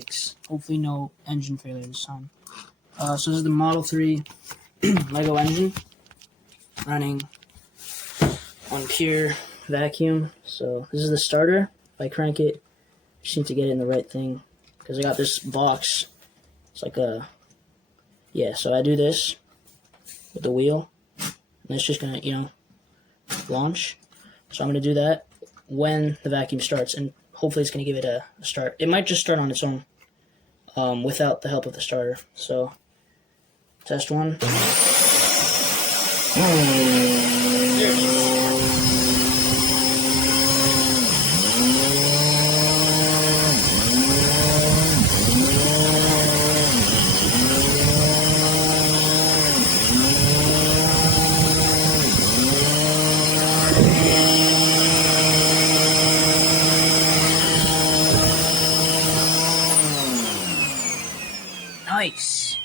fix. Hopefully no engine failure this time. So this is the Model 3 Lego engine running on pure vacuum. So this is the starter. If I crank it, just need to get it in the right thing because I got this box. It's like a, yeah, so I do this with the wheel and it's just gonna, launch. So I'm gonna do that when the vacuum starts, and hopefully it's gonna give it a start. It might just start on its own without the help of the starter. So test one. Nice.